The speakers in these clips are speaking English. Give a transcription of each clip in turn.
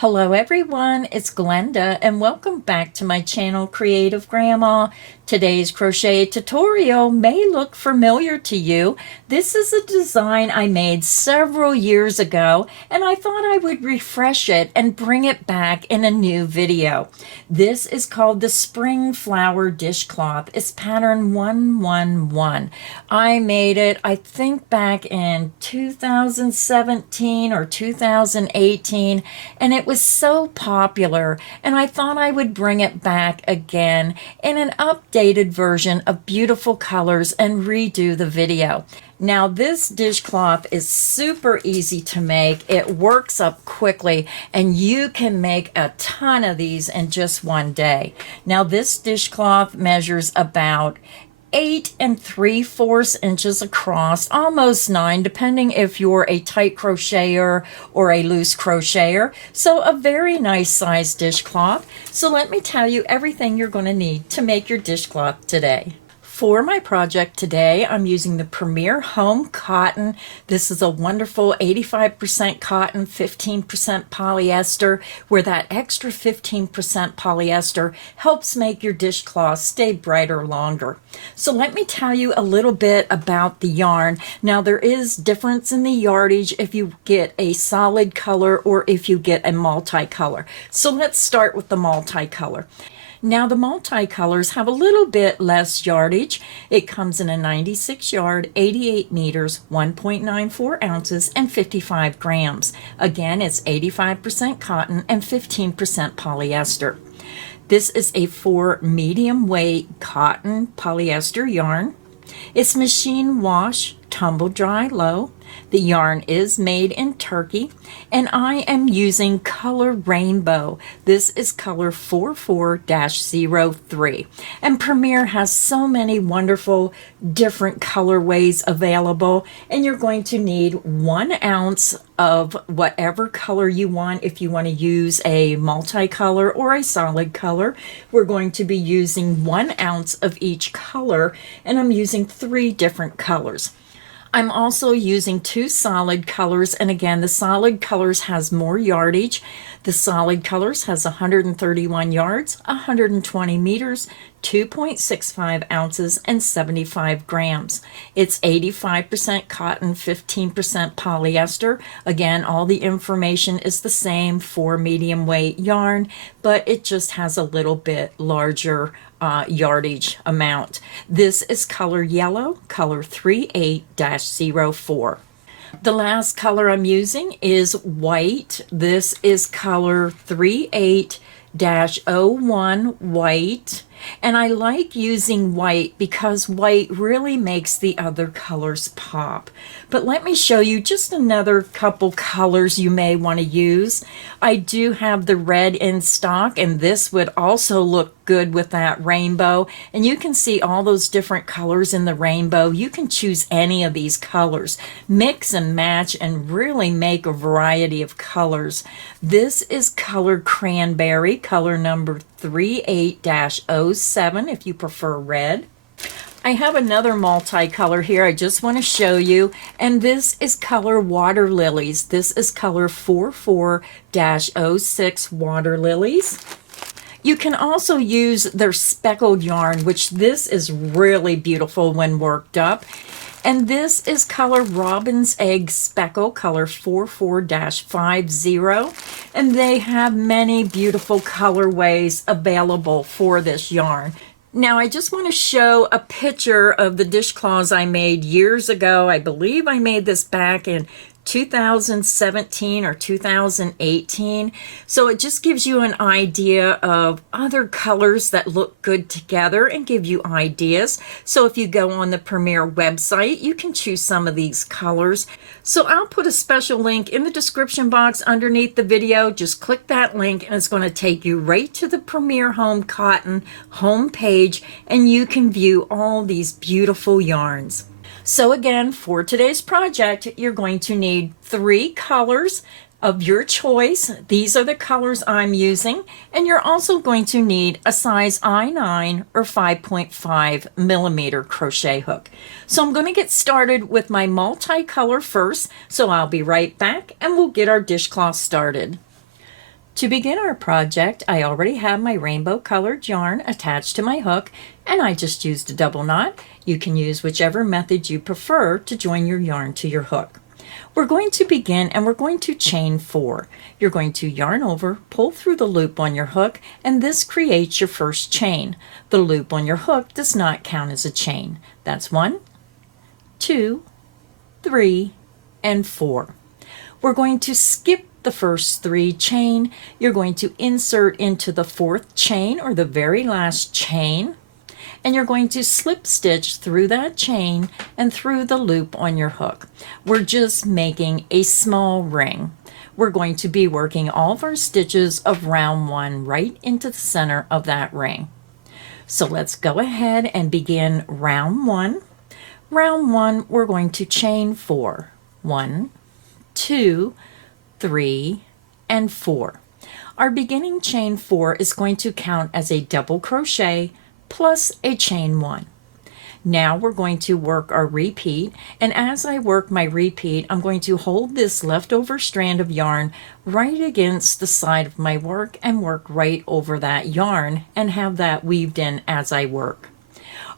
Hello everyone, it's Glenda and welcome back to my channel Creative Grandma. Today's crochet tutorial may look familiar to you. This is a design I made several years ago and I thought I would refresh it and bring it back in a new video. This is called the Spring Flower Dishcloth. It's pattern 111. I made it, I think, back in 2017 or 2018, and it was so popular, and I thought I would bring it back again in an updated version of beautiful colors and redo the video. Now this dishcloth is super easy to make. It works up quickly and you can make a ton of these in just one day. Now this dishcloth measures about 8 3/4 inches across, almost 9, depending if you're a tight crocheter or a loose crocheter. So a very nice size dishcloth. So let me tell you everything you're going to need to make your dishcloth today. For my project today, I'm using the Premier Home Cotton. This is a wonderful 85% cotton, 15% polyester, where that extra 15% polyester helps make your dishcloth stay brighter longer. So let me tell you a little bit about the yarn. Now there is difference in the yardage if you get a solid color or if you get a multicolor. So let's start with the multicolor. Now the multicolors have a little bit less yardage. It comes in a 96 yard, 88 meters, 1.94 ounces, and 55 grams. Again, it's 85% cotton and 15% polyester. This is a 4 medium weight cotton polyester yarn. It's machine wash, tumble dry low. The yarn is made in Turkey, and I am using color rainbow. This is color 44-03. And Premier has so many wonderful different colorways available, and you're going to need 1 ounce of whatever color you want. If you want to use a multicolor or a solid color, we're going to be using 1 ounce of each color, and I'm using 3 different colors. I'm also using 2 solid colors, and again, the solid colors has more yardage. The solid colors has 131 yards, 120 meters, 2.65 ounces, and 75 grams. It's 85% cotton, 15% polyester. Again, all the information is the same for medium weight yarn, but it just has a little bit larger yardage amount. This is color yellow, color 38-04. The last color I'm using is white. This is color 38-01 white. And I like using white because white really makes the other colors pop. But let me show you just another couple colors you may want to use. I do have the red in stock, and this would also look good with that rainbow. And you can see all those different colors in the rainbow. You can choose any of these colors, mix and match, and really make a variety of colors. This is color cranberry, color number 38-07 if you prefer red. I have another multicolor here I just want to show you, and this is color water lilies. This is color 44-06 water lilies. You can also use their speckled yarn, which this is really beautiful when worked up. And this is color Robin's Egg Speckle, color 44-50. And they have many beautiful colorways available for this yarn. Now I just want to show a picture of the dishcloths I made years ago. I believe I made this back in 2017 or 2018. So it just gives you an idea of other colors that look good together and give you ideas. So if you go on the Premier website, you can choose some of these colors. So I'll put a special link in the description box underneath the video. Just click that link and it's going to take you right to the Premier Home Cotton homepage, and you can view all these beautiful yarns. So again, for today's project, you're going to need 3 colors of your choice. These are the colors I'm using, and you're also going to need a size I9 or 5.5 millimeter crochet hook. So I'm going to get started with my multicolor first, so I'll be right back and we'll get our dishcloth started. To begin our project, I already have my rainbow colored yarn attached to my hook, and I just used a double knot. You can use whichever method you prefer to join your yarn to your hook. We're going to begin and we're going to chain 4. You're going to yarn over, pull through the loop on your hook, and this creates your first chain. The loop on your hook does not count as a chain. That's 1, 2, 3, and 4. We're going to skip the first 3 chain. You're going to insert into the 4th chain or the very last chain, and you're going to slip stitch through that chain and through the loop on your hook. We're just making a small ring. We're going to be working all of our stitches of round 1 right into the center of that ring. So let's go ahead and begin round 1. Round 1, we're going to chain 4. 1, 2, 3, and 4. Our beginning chain 4 is going to count as a double crochet plus a chain 1. Now we're going to work our repeat, and as I work my repeat, I'm going to hold this leftover strand of yarn right against the side of my work and work right over that yarn and have that weaved in as I work.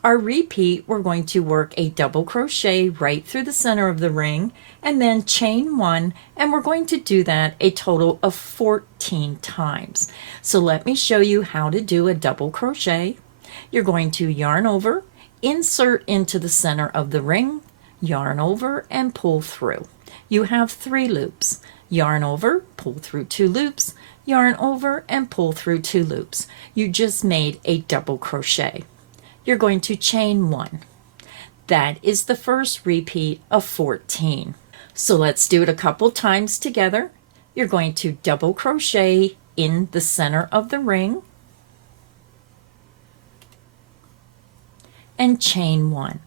Our repeat, we're going to work a double crochet right through the center of the ring and then chain 1, and we're going to do that a total of 14 times. So let me show you how to do a double crochet. You're going to yarn over, insert into the center of the ring, yarn over, and pull through. You have 3 loops. Yarn over, pull through 2 loops, yarn over, and pull through 2 loops. You just made a double crochet. You're going to chain 1. That is the first repeat of 14. So let's do it a couple times together. You're going to double crochet in the center of the ring and chain 1.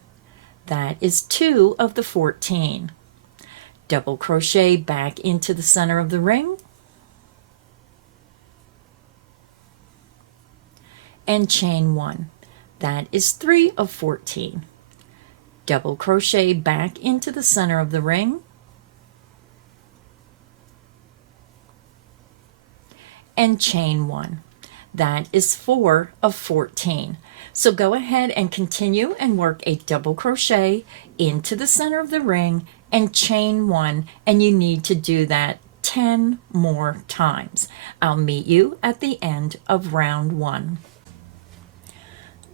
That is 2 of the 14. Double crochet back into the center of the ring and chain 1. That is 3 of 14. Double crochet back into the center of the ring and chain 1. That is 4 of 14. So go ahead and continue and work a double crochet into the center of the ring and chain 1, and you need to do that 10 more times. I'll meet you at the end of round 1.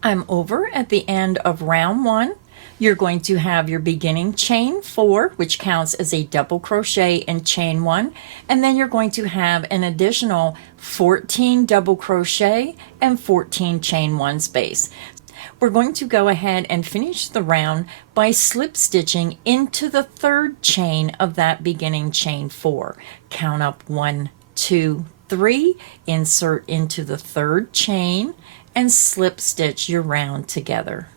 I'm over at the end of round 1. You're going to have your beginning chain 4, which counts as a double crochet and chain 1, and then you're going to have an additional 14 double crochet and 14 chain 1 space. We're going to go ahead and finish the round by slip stitching into the 3rd chain of that beginning chain 4. Count up 1, 2, 3, insert into the 3rd chain, and slip stitch your round together.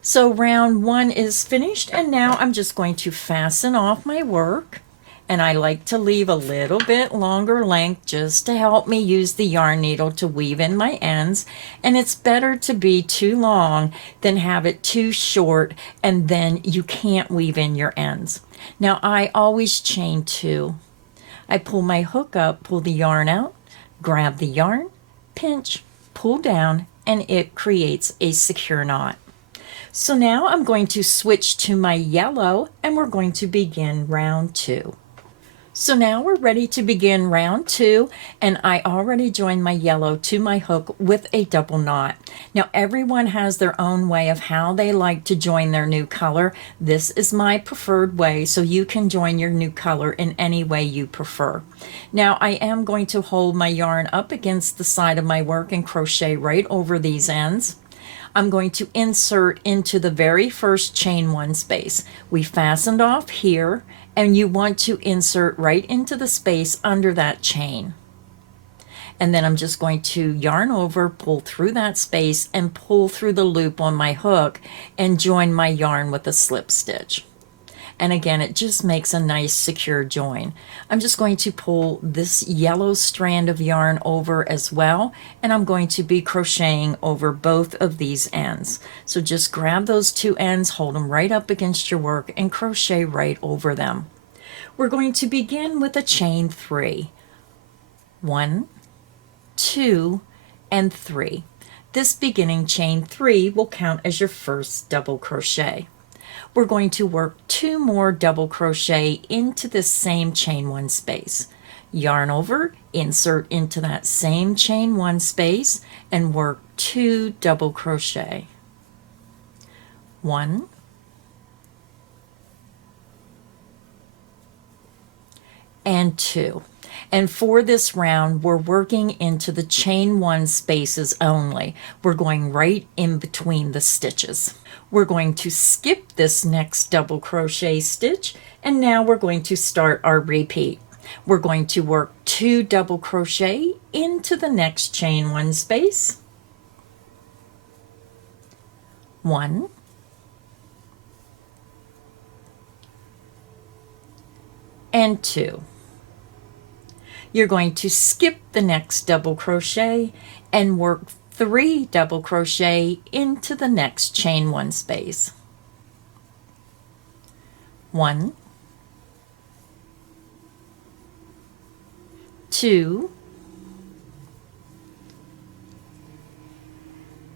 So round 1 is finished, and now I'm just going to fasten off my work, and I like to leave a little bit longer length just to help me use the yarn needle to weave in my ends, and it's better to be too long than have it too short and then you can't weave in your ends. Now I always chain 2. I pull my hook up, pull the yarn out, grab the yarn, pinch, pull down, and it creates a secure knot. So now I'm going to switch to my yellow and we're going to begin round 2. So now we're ready to begin round 2, and I already joined my yellow to my hook with a double knot. Now everyone has their own way of how they like to join their new color. This is my preferred way, so you can join your new color in any way you prefer. Now I am going to hold my yarn up against the side of my work and crochet right over these ends. I'm going to insert into the very first chain 1 space. We fastened off here, and you want to insert right into the space under that chain. And then I'm just going to yarn over, pull through that space, and pull through the loop on my hook and join my yarn with a slip stitch. And again, it just makes a nice secure join. I'm just going to pull this yellow strand of yarn over as well, and I'm going to be crocheting over both of these ends. So just grab those 2 ends, hold them right up against your work, and crochet right over them. We're going to begin with a chain 3. 1, 2, and 3. This beginning chain 3 will count as your first double crochet. We're going to work 2 more double crochet into this same chain 1 space. Yarn over, insert into that same chain 1 space, and work 2 double crochet. 1, and 2. And for this round, we're working into the chain 1 spaces only. We're going right in between the stitches. We're going to skip this next double crochet stitch, and now we're going to start our repeat. We're going to work 2 double crochet into the next chain 1 space. 1, and 2. You're going to skip the next double crochet and work 3 double crochet into the next chain 1 space. 1, 2,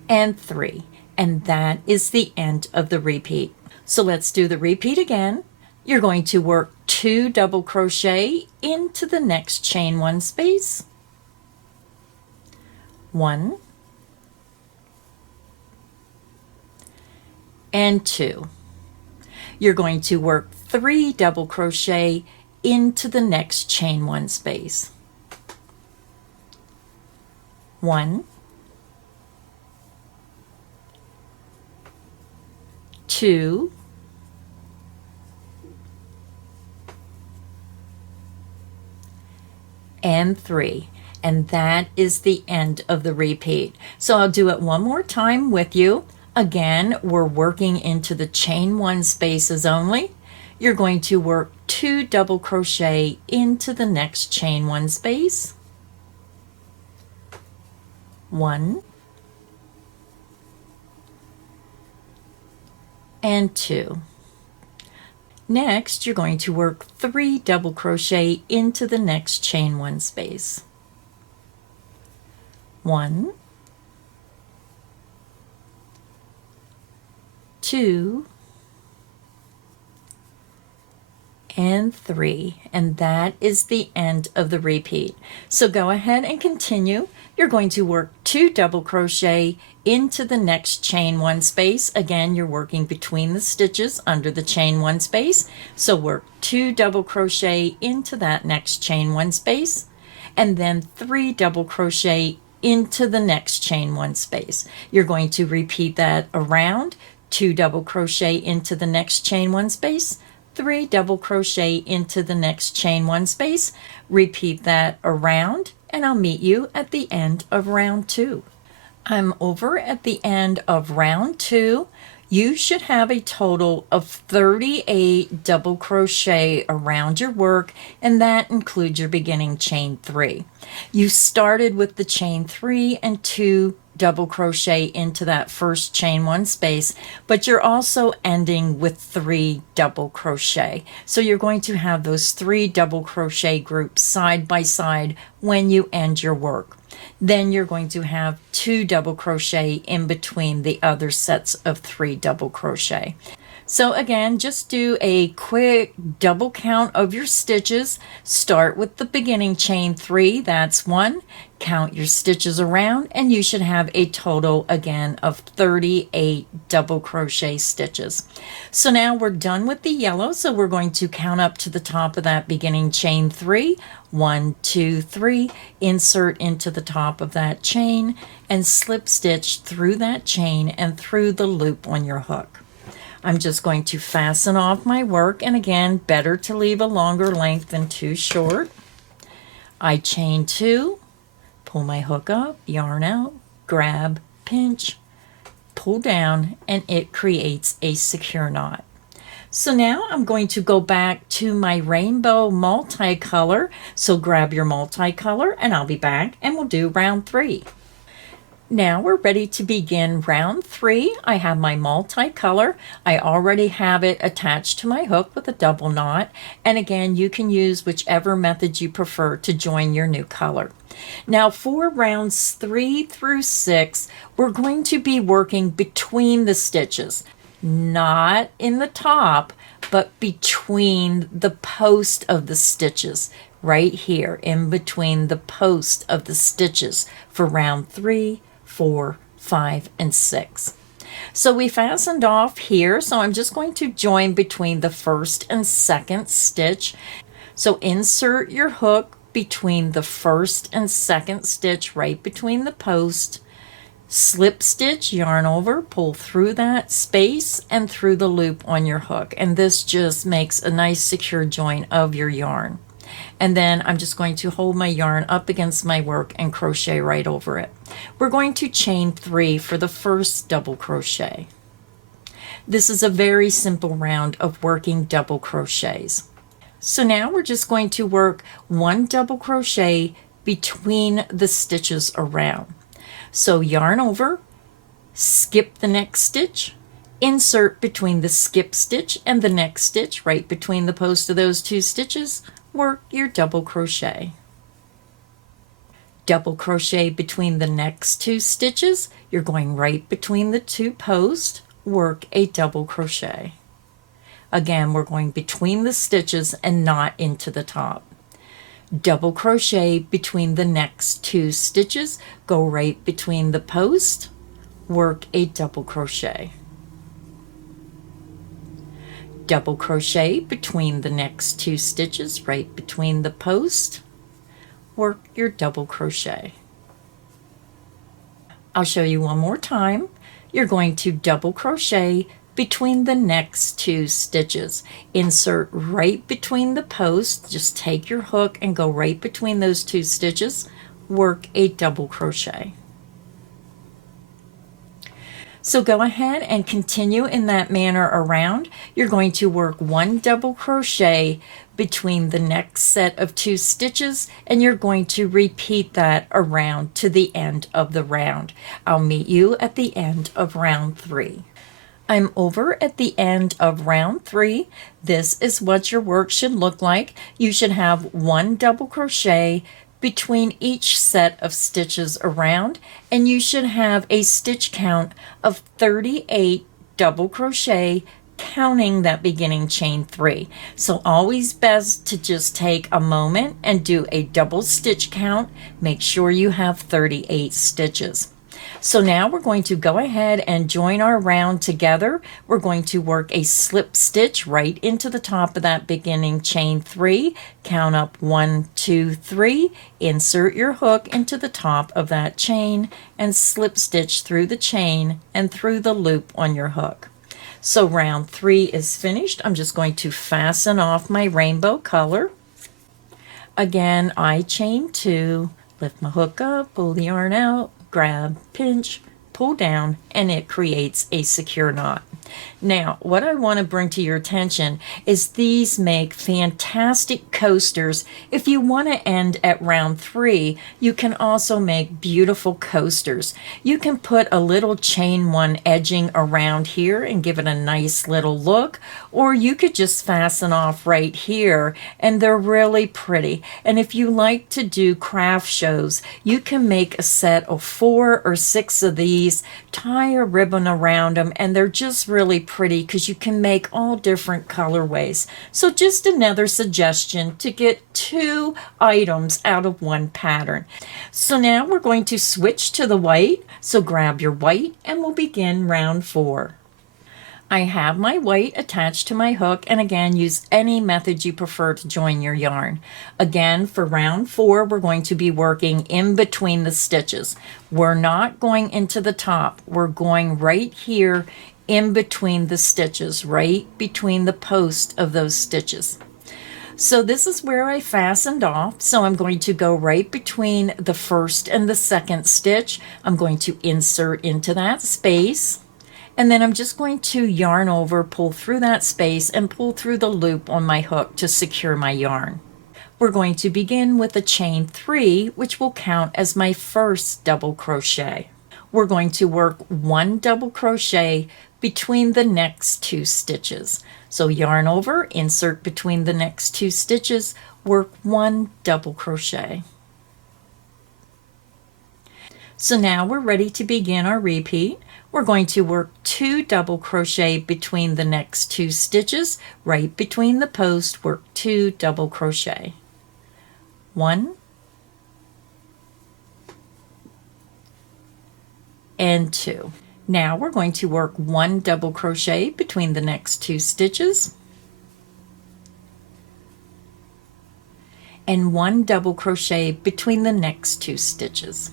and 3. And that is the end of the repeat. So let's do the repeat again. You're going to work 2 double crochet into the next chain 1 space. 1, and 2. You're going to work 3 double crochet into the next chain 1 space. 1, 2, and 3. And that is the end of the repeat. So I'll do it one more time with you. Again, we're working into the chain 1 spaces only. You're going to work 2 double crochet into the next chain 1 space. 1, and 2. Next, you're going to work 3 double crochet into the next chain 1 space. 1, 2, and 3, and that is the end of the repeat. So go ahead and continue. You're going to work 2 double crochet into the next chain 1 space. Again, you're working between the stitches under the chain 1 space. So work 2 double crochet into that next chain 1 space, and then 3 double crochet into the next chain 1 space. You're going to repeat that around. 2 double crochet into the next chain 1 space, 3 double crochet into the next chain 1 space. Repeat that around, and I'll meet you at the end of round 2. I'm over at the end of round 2. You should have a total of 38 double crochet around your work, and that includes your beginning chain 3. You started with the chain 3 and 2 double crochet into that first chain 1 space, but you're also ending with 3 double crochet. So you're going to have those 3 double crochet groups side by side when you end your work. Then you're going to have 2 double crochet in between the other sets of 3 double crochet. So again, just do a quick double count of your stitches. Start with the beginning chain 3, that's 1. Count your stitches around, and you should have a total again of 38 double crochet stitches. So now we're done with the yellow, so we're going to count up to the top of that beginning chain 3. 1, 2, 3. Insert into the top of that chain and slip stitch through that chain and through the loop on your hook. I'm just going to fasten off my work, and again, better to leave a longer length than too short. I chain 2, pull my hook up, yarn out, grab, pinch, pull down, and it creates a secure knot. So now I'm going to go back to my rainbow multicolor. So grab your multicolor, and I'll be back and we'll do round 3. Now we're ready to begin round 3. I have my multicolor. I already have it attached to my hook with a double knot. And again, you can use whichever method you prefer to join your new color. Now for rounds 3 through 6, we're going to be working between the stitches, not in the top, but between the post of the stitches, right here in between the post of the stitches for round 3, 4, 5, and 6. So we fastened off here, so I'm just going to join between the first and second stitch. So insert your hook between the first and second stitch right between the post, slip stitch, yarn over, pull through that space and through the loop on your hook, and this just makes a nice secure join of your yarn. And then I'm just going to hold my yarn up against my work and crochet right over it. We're going to chain 3 for the first double crochet. This is a very simple round of working double crochets. So now we're just going to work 1 double crochet between the stitches around. So yarn over, skip the next stitch, insert between the skip stitch and the next stitch right between the post of those 2 stitches, work your double crochet. Double crochet between the next 2 stitches, you're going right between the 2 posts, work a double crochet. Again, we're going between the stitches and not into the top. Double crochet between the next 2 stitches, go right between the post, work a double crochet. Double crochet between the next 2 stitches right between the post, work your double crochet. I'll show you one more time. You're going to double crochet between the next 2 stitches. Insert right between the posts, just take your hook and go right between those 2 stitches, work a double crochet. So go ahead and continue in that manner around. You're going to work 1 double crochet between the next set of 2 stitches, and you're going to repeat that around to the end of the round. I'll meet you at the end of round 3. I'm over at the end of round 3. This is what your work should look like. You should have 1 double crochet between each set of stitches around, and you should have a stitch count of 38 double crochet, counting that beginning chain 3. So always best to just take a moment and do a double stitch count. Make sure you have 38 stitches. So now we're going to go ahead and join our round together. We're going to work a slip stitch right into the top of that beginning chain 3. Count up 1, 2, 3. Insert your hook into the top of that chain and slip stitch through the chain and through the loop on your hook. So round 3 is finished. I'm just going to fasten off my rainbow color. Again, I chain 2, lift my hook up, pull the yarn out, grab, pinch, pull down, and it creates a secure knot. Now, what I want to bring to your attention is these make fantastic coasters. If you want to end at round 3, you can also make beautiful coasters. You can put a little chain 1 edging around here and give it a nice little look, or you could just fasten off right here, and they're really pretty. And if you like to do craft shows, you can make a set of 4 or 6 of these, tie a ribbon around them, and they're just really pretty because you can make all different colorways. So just another suggestion to get 2 items out of 1 pattern. So now we're going to switch to the white. So grab your white and we'll begin round 4. I have my white attached to my hook, and again, use any method you prefer to join your yarn. Again, for round 4, we're going to be working in between the stitches. We're not going into the top. We're going right here in between the stitches, right between the post of those stitches. So this is where I fastened off. So I'm going to go right between the first and the second stitch. I'm going to insert into that space. And then I'm just going to yarn over, pull through that space, and pull through the loop on my hook to secure my yarn. We're going to begin with a chain 3, which will count as my first double crochet. we're going to work 1 double crochet between the next 2 stitches. So yarn over, insert between the next 2 stitches, work 1 double crochet. So now we're ready to begin our repeat. We're going to work 2 double crochet between the next 2 stitches, right between the post, work 2 double crochet. 1 and 2. Now we're going to work 1 double crochet between the next 2 stitches and 1 double crochet between the next 2 stitches.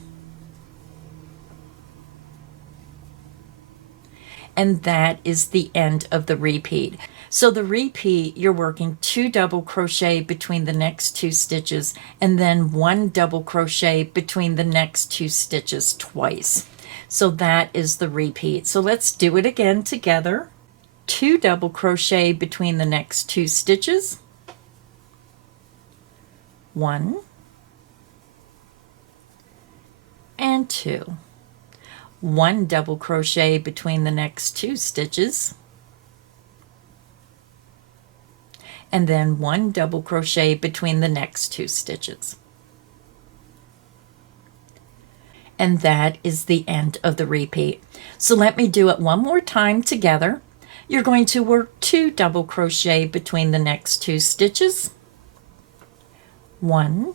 And that is the end of the repeat. So the repeat, you're working 2 double crochet between the next 2 stitches and then 1 double crochet between the next 2 stitches twice. So that is the repeat. So let's do it again together. 2 double crochet between the next 2 stitches. 1 and 2. 1 double crochet between the next 2 stitches, and then 1 double crochet between the next 2 stitches. And that is the end of the repeat. So let me do it one more time together. You're going to work 2 double crochet between the next 2 stitches, 1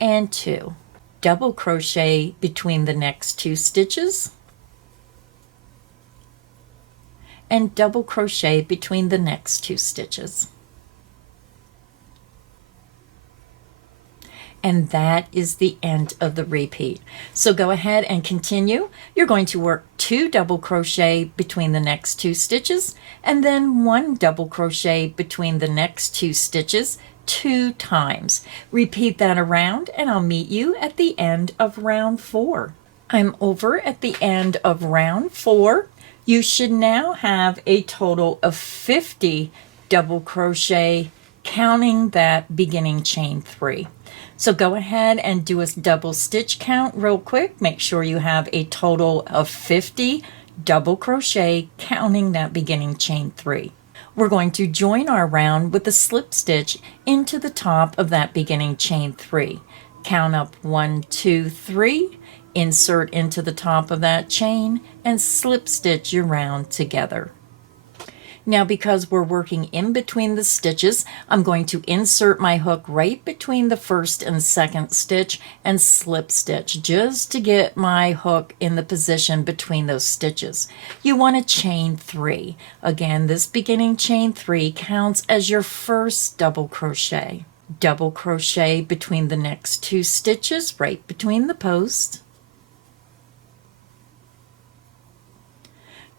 and 2. Double crochet between the next 2 stitches and double crochet between the next 2 stitches. And that is the end of the repeat. So go ahead and continue. You're going to work 2 double crochet between the next 2 stitches and then 1 double crochet between the next 2 stitches 2 times. Repeat that around and I'll meet you at the end of round 4. I'm over at the end of round 4. You should now have a total of 50 double crochet, counting that beginning chain 3. So go ahead and do a double stitch count real quick. Make sure you have a total of 50 double crochet, counting that beginning chain 3. We're going to join our round with a slip stitch into the top of that beginning chain 3. Count up 1, 2, 3, insert into the top of that chain, and slip stitch your round together. Now, because we're working in between the stitches, I'm going to insert my hook right between the first and second stitch and slip stitch just to get my hook in the position between those stitches. You want to chain 3. Again, this beginning chain 3 counts as your first double crochet. Double crochet between the next 2 stitches right between the post.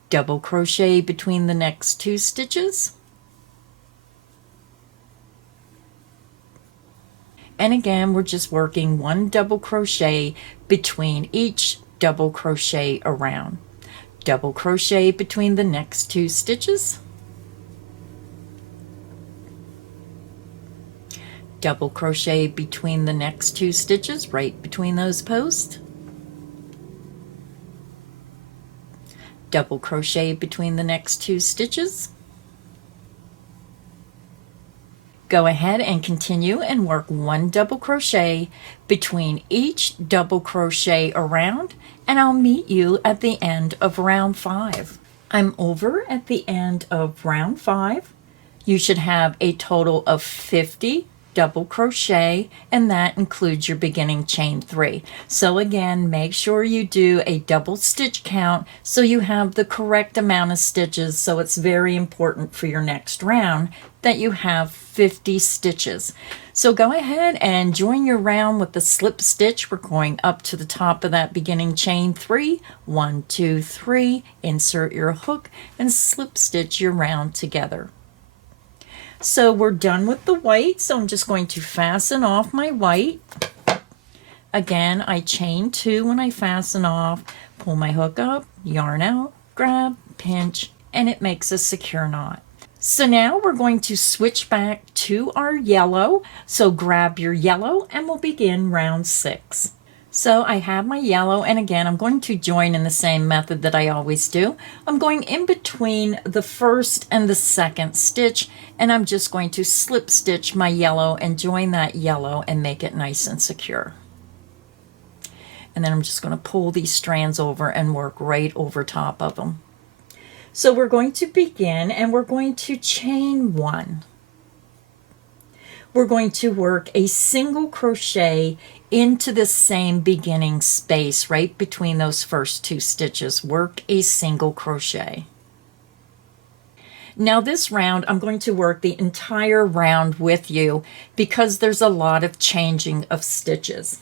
Double crochet between the next 2 stitches, and again we're just working 1 double crochet between each double crochet around. Double crochet between the next 2 stitches, double crochet between the next 2 stitches right between those posts, double crochet between the next 2 stitches. Go ahead and continue and work 1 double crochet between each double crochet around, and I'll meet you at the end of round 5. I'm over at the end of round 5. You should have a total of 50 double crochet, and that includes your beginning chain 3. So again, make sure you do a double stitch count so you have the correct amount of stitches. So it's very important for your next round that you have 50 stitches. So go ahead and join your round with the slip stitch. We're going up to the top of that beginning chain 3. 1, 2, 3, insert your hook and slip stitch your round together. So we're done with the white, so I'm just going to fasten off my white. Again, I chain 2 when I fasten off, pull my hook up, yarn out, grab, pinch, and it makes a secure knot. So now we're going to switch back to our yellow. So grab your yellow and we'll begin round 6. So I have my yellow, and again, I'm going to join in the same method that I always do. I'm going in between the first and the second stitch, and I'm just going to slip stitch my yellow and join that yellow and make it nice and secure. And then I'm just going to pull these strands over and work right over top of them. So we're going to begin, and we're going to chain one. We're going to work a single crochet into the same beginning space right between those first two stitches. Work a single crochet. Now this round, I'm going to work the entire round with you because there's a lot of changing of stitches.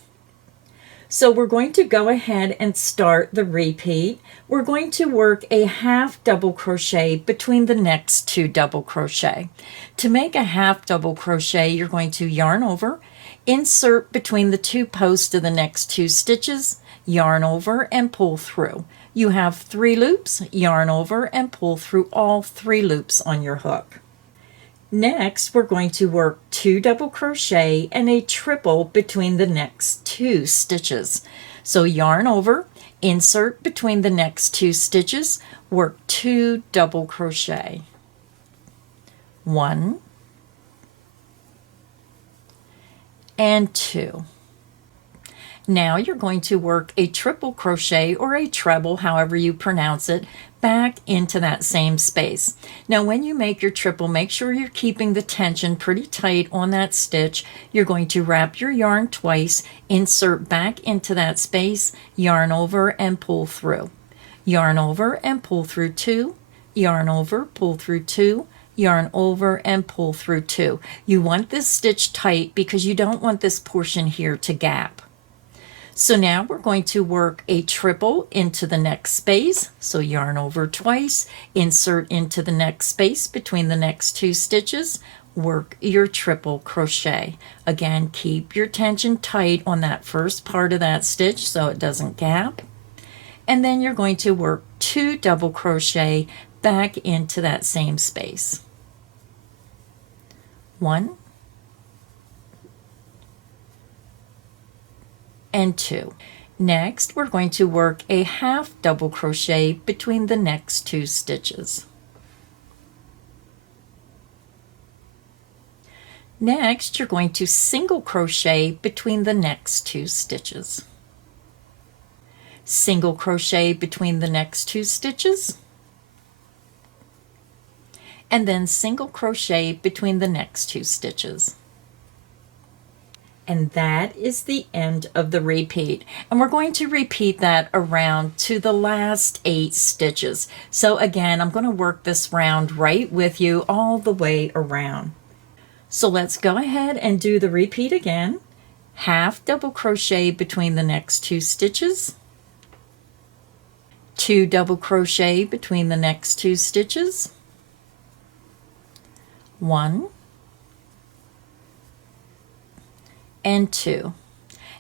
So we're going to go ahead and start the repeat. We're going to work a half double crochet between the next two double crochet. To make a half double crochet, you're going to yarn over, insert between the two posts of the next two stitches, yarn over and pull through. You have 3 loops, yarn over and pull through all 3 loops on your hook. Next, we're going to work 2 double crochet and a triple between the next 2 stitches. So yarn over, insert between the next 2 stitches, work 2 double crochet. 1 and 2. Now you're going to work a triple crochet or a treble, however you pronounce it, back into that same space. Now when you make your triple, make sure you're keeping the tension pretty tight on that stitch. You're going to wrap your yarn twice, insert back into that space, yarn over and pull through. Yarn over and pull through 2, yarn over, pull through 2, yarn over and pull through 2. You want this stitch tight because you don't want this portion here to gap. So now we're going to work a triple into the next space. So yarn over twice, insert into the next space between the next 2 stitches, work your triple crochet. Again, keep your tension tight on that first part of that stitch so it doesn't gap. And then you're going to work 2 double crochet back into that same space. 1 and 2. Next, we're going to work a half double crochet between the next 2 stitches. Next, you're going to single crochet between the next 2 stitches. Single crochet between the next 2 stitches, and then single crochet between the next 2 stitches. And that is the end of the repeat. And we're going to repeat that around to the last 8 stitches. So again, I'm going to work this round right with you all the way around. So let's go ahead and do the repeat again. Half double crochet between the next 2 stitches. 2 double crochet between the next 2 stitches. 1 and 2.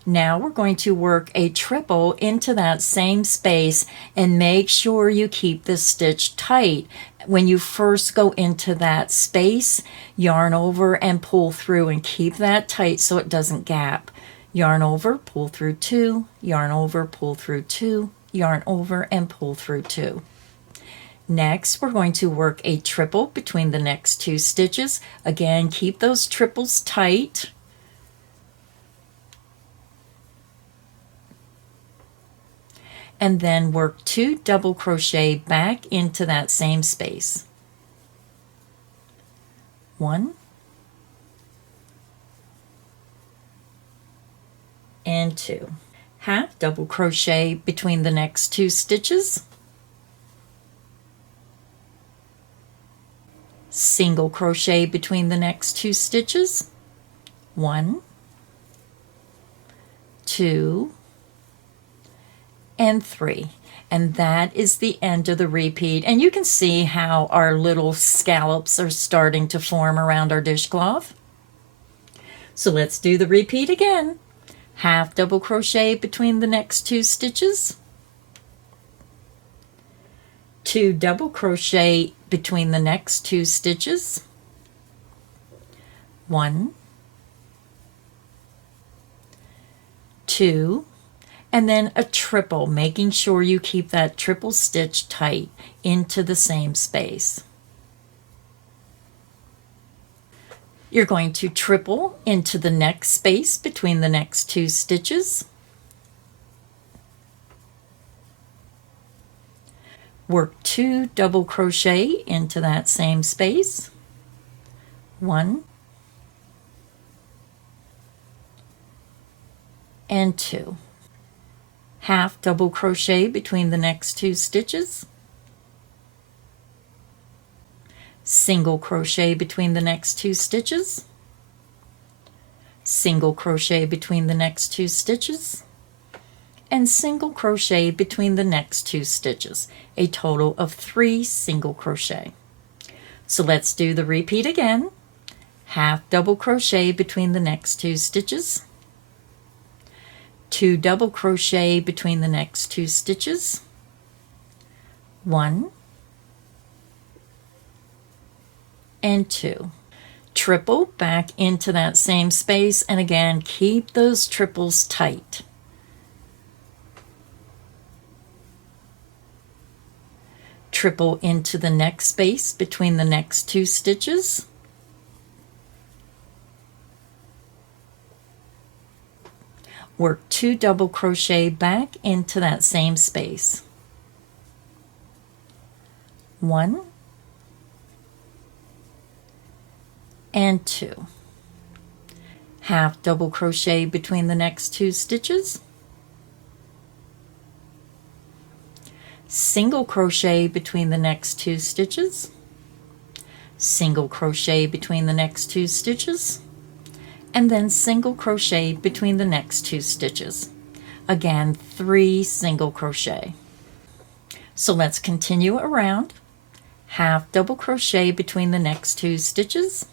Now we're going to work a triple into that same space and make sure you keep this stitch tight. When you first go into that space, yarn over and pull through and keep that tight so it doesn't gap. Yarn over, pull through 2, yarn over, pull through 2, yarn over and pull through 2. Next, we're going to work a triple between the next 2 stitches. Again, keep those triples tight. And then work 2 double crochet back into that same space. 1 and 2. Half double crochet between the next 2 stitches. Single crochet between the next 2 stitches. 1, 2, and 3. And that is the end of the repeat. And you can see how our little scallops are starting to form around our dishcloth. So let's do the repeat again. Half double crochet between the next 2 stitches. 2 double crochet between the next 2 stitches. 1, 2, and then a triple, making sure you keep that triple stitch tight into the same space. You're going to triple into the next space between the next 2 stitches. Work 2 double crochet into that same space. 1 and 2. Half double crochet between the next 2 stitches. Single crochet between the next 2 stitches. Single crochet between the next 2 stitches. And single crochet between the next 2 stitches, a total of 3 single crochet. So let's do the repeat again. Half double crochet between the next 2 stitches, 2 double crochet between the next 2 stitches, 1 and 2. Triple back into that same space, and again keep those triples tight. Triple into the next space between the next 2 stitches. Work 2 double crochet back into that same space. 1 and 2. Half double crochet between the next 2 stitches. Single crochet between the next 2 stitches, single crochet between the next 2 stitches, and then single crochet between the next 2 stitches. Again, 3 single crochet. So let's continue around. Half double crochet between the next 2 stitches,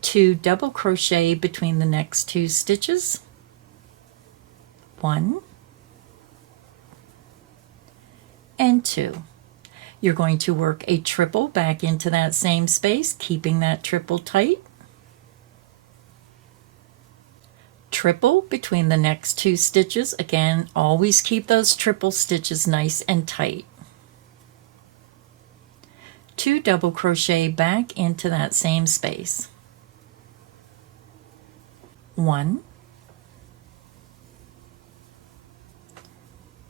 2 double crochet between the next 2 stitches, 1 and 2. You're going to work a triple back into that same space, keeping that triple tight. Triple between the next 2 stitches. Again, always keep those triple stitches nice and tight. 2 double crochet back into that same space. 1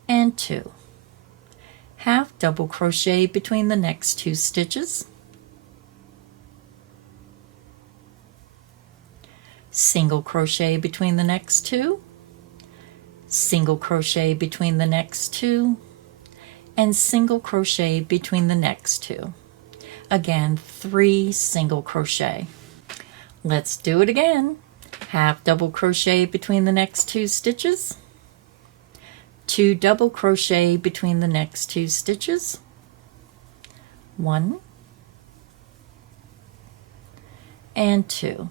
and 2. Half double crochet between the next 2 stitches, single crochet between the next 2, single crochet between the next 2, and single crochet between the next 2. Again, 3 single crochet. Let's do it again. Half double crochet between the next 2 stitches, 2 double crochet between the next 2 stitches, 1 and 2.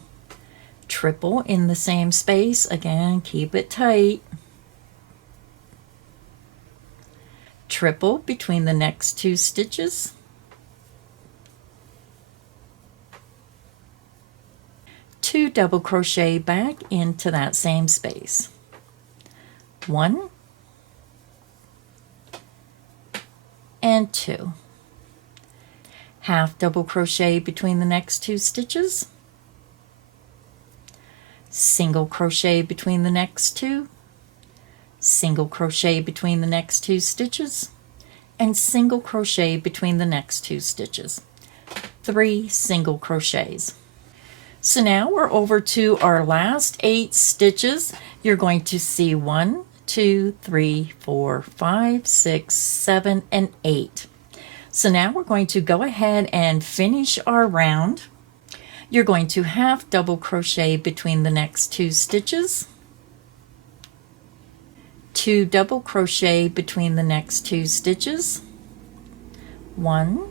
Triple in the same space. Again, keep it tight. Triple between the next 2 stitches, two double crochet back into that same space, 1 and 2. Half double crochet between the next 2 stitches, single crochet between the next 2, single crochet between the next 2 stitches, and single crochet between the next 2 stitches. 3 single crochets. So now we're over to our last 8 stitches. You're going to see 1, 2, 3, 4, 5, 6, 7, and 8. So now we're going to go ahead and finish our round. You're going to half double crochet between the next 2 stitches, 2 double crochet between the next 2 stitches, 1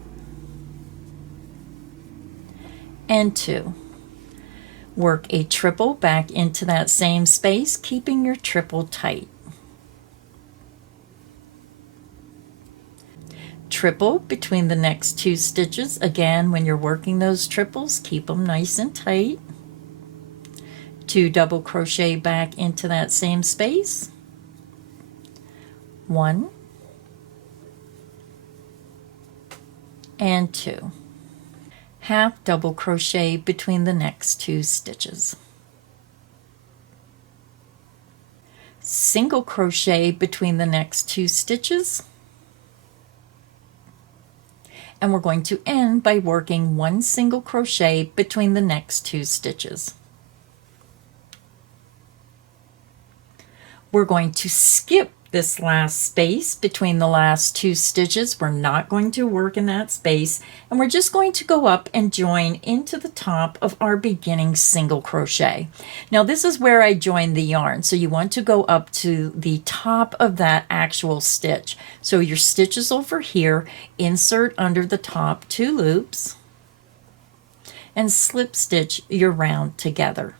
and 2. Work a triple back into that same space, keeping your triple tight. Triple between the next 2 stitches. Again, when you're working those triples, keep them nice and tight. 2 double crochet back into that same space, 1 and 2. Half double crochet between the next 2 stitches. Single crochet between the next 2 stitches. And we're going to end by working 1 single crochet between the next 2 stitches. We're going to skip this last space between the last 2 stitches. We're not going to work in that space, and we're just going to go up and join into the top of our beginning single crochet. Now this is where I joined the yarn, so you want to go up to the top of that actual stitch. So your stitch is over here, insert under the top 2 loops, and slip stitch your round together.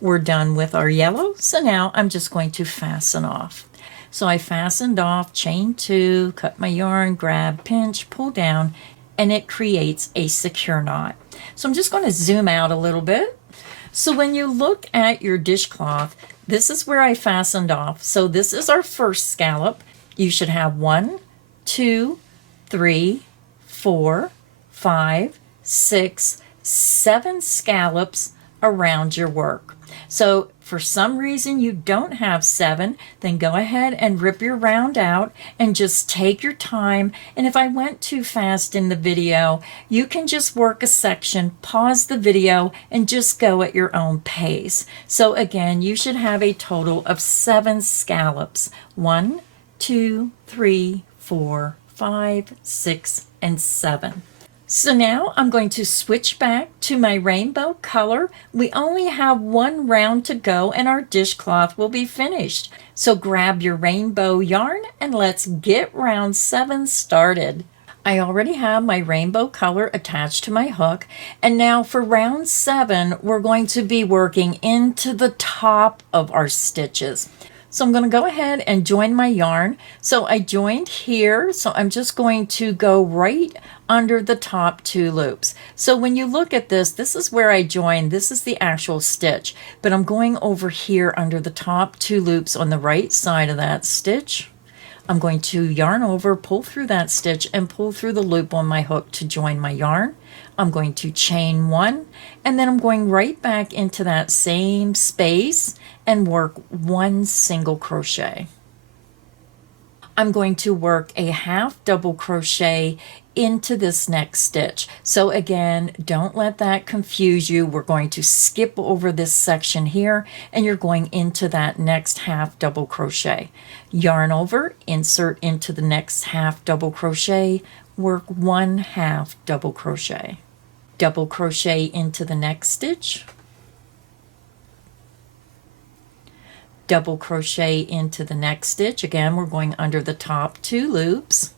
We're done with our yellow, so now I'm just going to fasten off. So I fastened off, chain 2, cut my yarn, grab, pinch, pull down, and it creates a secure knot. So I'm just going to zoom out a little bit. So when you look at your dishcloth, this is where I fastened off. So this is our first scallop. You should have 1, 2, 3, 4, 5, 6, 7 scallops around your work. So for some reason you don't have 7, then go ahead and rip your round out and just take your time. And if I went too fast in the video, you can just work a section, pause the video, and just go at your own pace. So again, you should have a total of 7 scallops. 1, 2, 3, 4, 5, 6, and 7. So now I'm going to switch back to my rainbow color. We only have 1 round to go and our dishcloth will be finished. So grab your rainbow yarn and let's get round 7 started. I already have my rainbow color attached to my hook, and now for round 7 we're going to be working into the top of our stitches. So I'm going to go ahead and join my yarn. So I joined here, so I'm just going to go right under the top 2 loops. So when you look at this, this is where I joined. This is the actual stitch, but I'm going over here under the top 2 loops on the right side of that stitch. I'm going to yarn over, pull through that stitch, and pull through the loop on my hook to join my yarn. I'm going to chain 1, and then I'm going right back into that same space and work 1 single crochet. I'm going to work a half double crochet into this next stitch. So again, don't let that confuse you. We're going to skip over this section here, and you're going into that next half double crochet. Yarn over, insert into the next half double crochet, work 1 half double crochet. Double crochet into the next stitch, double crochet into the next stitch. Again, we're going under the top 2 loops.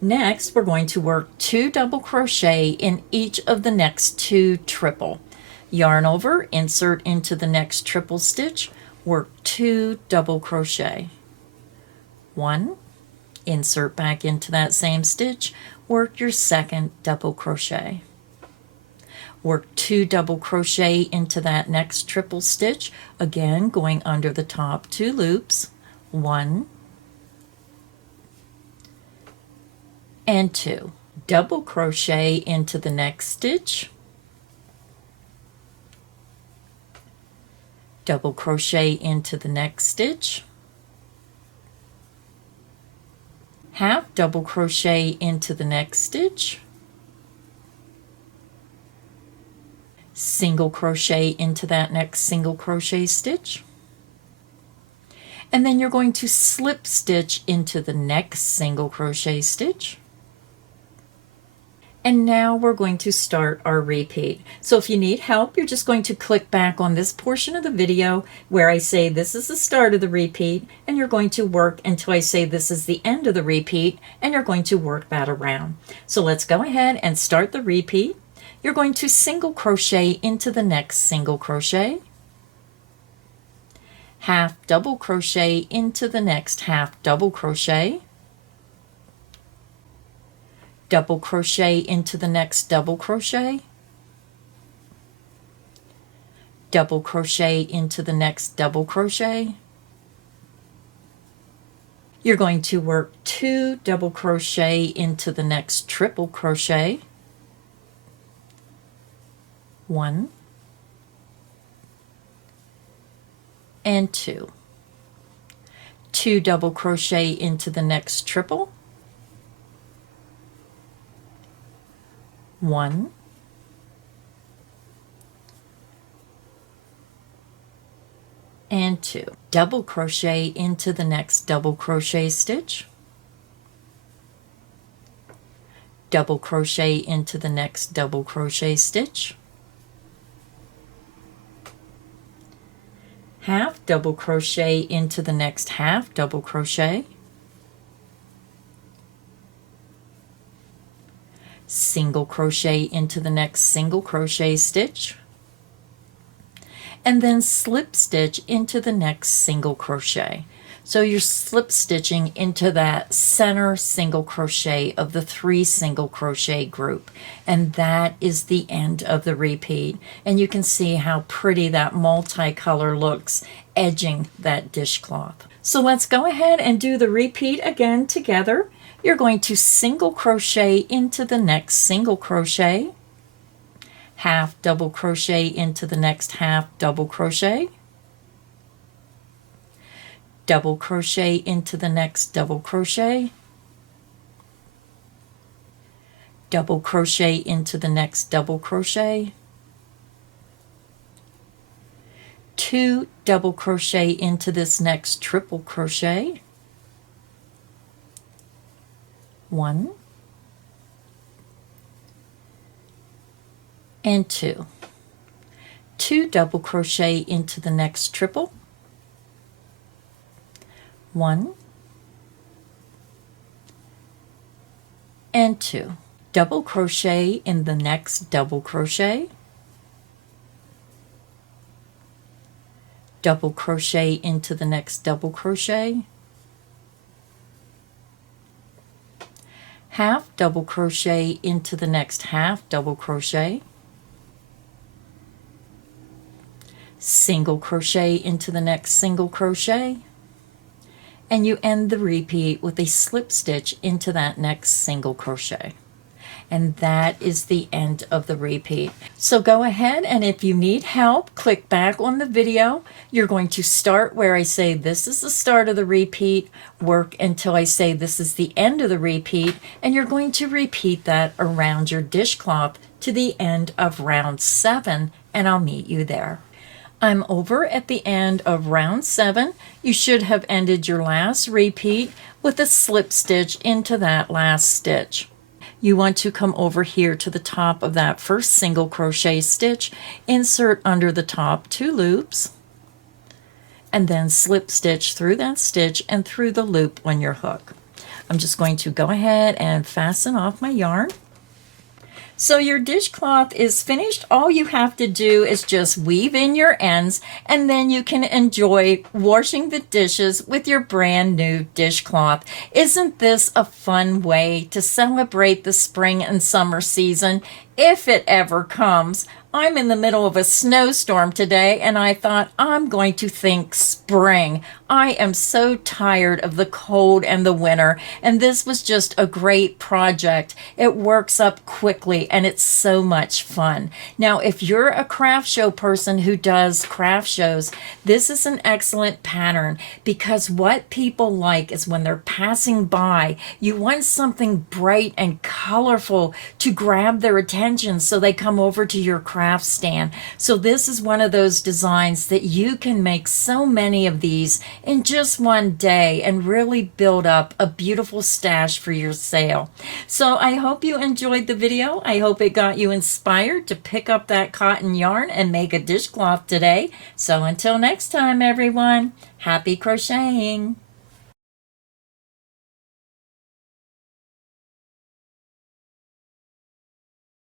Next, we're going to work 2 double crochet in each of the next 2 triple. Yarn over, insert into the next triple stitch, work 2 double crochet. 1, insert back into that same stitch, work your second double crochet. Work 2 double crochet into that next triple stitch, again going under the top 2 loops. 1 and 2. Double crochet into the next stitch, double crochet into the next stitch, half double crochet into the next stitch, single crochet into that next single crochet stitch, and then you're going to slip stitch into the next single crochet stitch. And now we're going to start our repeat. So if you need help, you're just going to click back on this portion of the video where I say this is the start of the repeat, and you're going to work until I say this is the end of the repeat, and you're going to work that around. So let's go ahead and start the repeat. You're going to single crochet into the next single crochet, half double crochet into the next half double crochet, double crochet into the next double crochet, double crochet into the next double crochet, You're going to work 2 double crochet into the next triple crochet. 1 and 2. 2 double crochet into the next triple. 1 and 2. Double crochet into the next double crochet stitch. Double crochet into the next double crochet stitch. Half double crochet into the next half double crochet. Single crochet into the next single crochet stitch, and then slip stitch into the next single crochet. So you're slip stitching into that center single crochet of the 3 single crochet group, and that is the end of the repeat. And you can see how pretty that multicolor looks edging that dishcloth. So let's go ahead and do the repeat again together. You're going to single crochet into the next single crochet, half double crochet into the next half double crochet, double crochet into the next double crochet, double crochet into the next double crochet, 2 double crochet into this next triple crochet, 1 and 2. 2 double crochet into the next triple, 1 and 2. Double crochet in the next double crochet, double crochet into the next double crochet, half double crochet into the next half double crochet, single crochet into the next single crochet, and you end the repeat with a slip stitch into that next single crochet. And that is the end of the repeat. So go ahead, and if you need help, click back on the video. You're going to start where I say this is the start of the repeat, work until I say this is the end of the repeat, and you're going to repeat that around your dishcloth to the end of round 7, and I'll meet you there. I'm over at the end of round 7. You should have ended your last repeat with a slip stitch into that last stitch. You want to come over here to the top of that first single crochet stitch, insert under the top 2 loops, and then slip stitch through that stitch and through the loop on your hook. I'm just going to go ahead and fasten off my yarn. So your dishcloth is finished. All you have to do is just weave in your ends, and then you can enjoy washing the dishes with your brand new dishcloth. Isn't this a fun way to celebrate the spring and summer season, if it ever comes? I'm in the middle of a snowstorm today, and I thought I'm going to think spring. I am so tired of the cold and the winter, and this was just a great project. It works up quickly, and it's so much fun. Now, if you're a craft show person who does craft shows, this is an excellent pattern, because what people like is when they're passing by, you want something bright and colorful to grab their attention so they come over to your craft stand. So this is one of those designs that you can make so many of these in just one day and really build up a beautiful stash for your sale. So I hope you enjoyed the video. I hope it got you inspired to pick up that cotton yarn and make a dishcloth today. So until next time, everyone, happy crocheting.